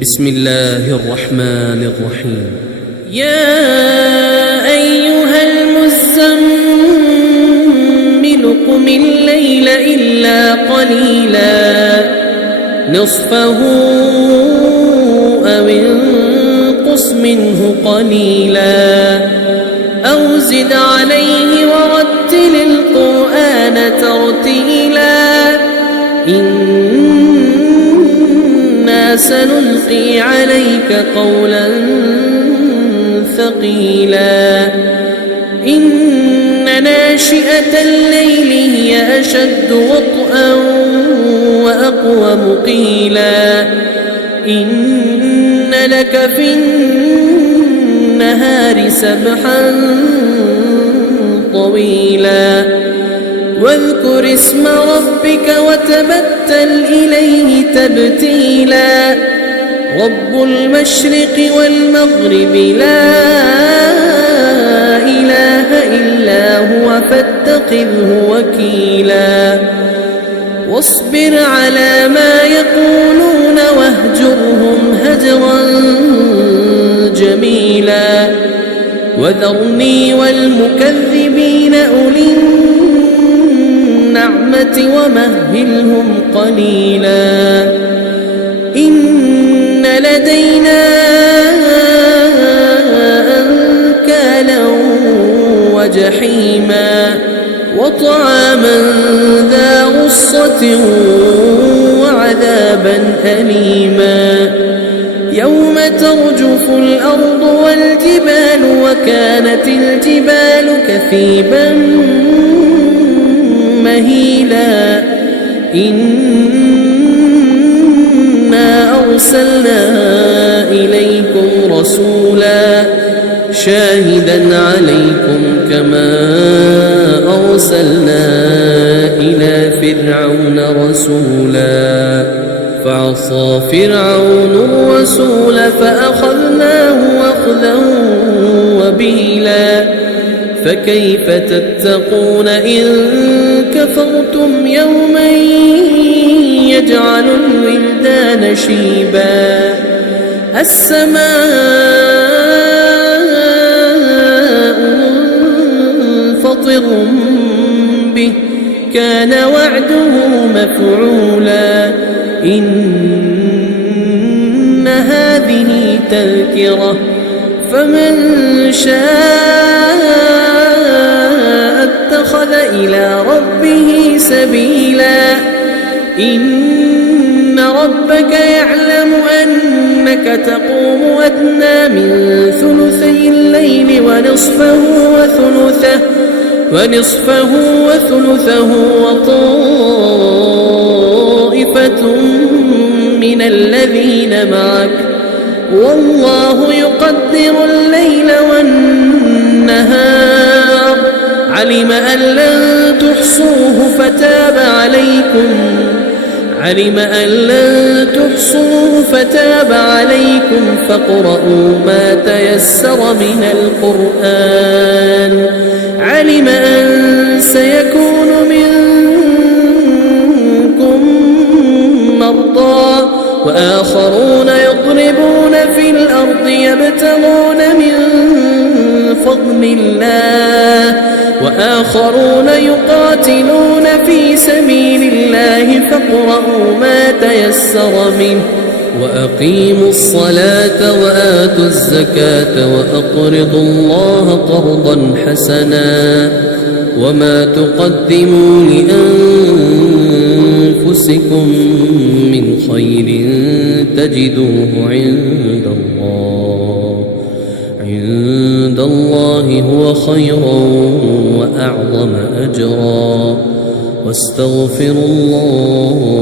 بسم الله الرحمن الرحيم. يا أيها المزمل قم الليل إلا قليلا نصفه أو انقص منه قليلا أو زد عليه ورتل القرآن ترتيلا إنا سنلقي عليك قولا ثقيلا إن ناشئة الليل هي أشد وطئا وأقوم قيلا إن لك في النهار سبحا طويلا واذكر اسم ربك وتبتل إليه تبتيلا رب المشرق والمغرب لا إله إلا هو فاتخذه وكيلا واصبر على ما يقولون واهجرهم هجرا جميلا وذرني والمكذبين أولي النعمة ومهلهم قليلا إن لدينا أنكالا وجحيما وطعاما ذا غصة وعذابا أليما يوم ترجف الأرض والجبال وكانت الجبال كثيبا مهيلا إنا أرسلنا إليكم رسولا شاهدا عليكم كما أرسلنا إلى فرعون رسولا فعصى فرعون الرسول فأخذناه أخذا وبيلا فكيف تتقون إن كفرتم يوما يجعل الولدان شيبا السماء منفطر به كان وعده مفعولا إن هذه تذكرة فمن شاء اتخذ إلى ربه سبيلا إن ربك يعلم أنك تقوم أدنى من ثلثي الليل ونصفه وثلثه وطائفة من الذين معك والله يقدر الليل والنهار علم أن لن تحصوه فتاب عليكم فاقرؤوا ما تيسر من القرآن علم أن سيكون منكم مرضى وآخرون يضربون في الأرض يبتغون من فضل الله وآخرون يقاتلون في سبيل الله فاقرؤوا ما تيسر منه وأقيموا الصلاة وآتوا الزكاة وأقرضوا الله قرضا حسنا وما تقدموا لأنفسكم من خير تجدوه عند الله هو خيرا وأعظم أجرا واستغفروا الله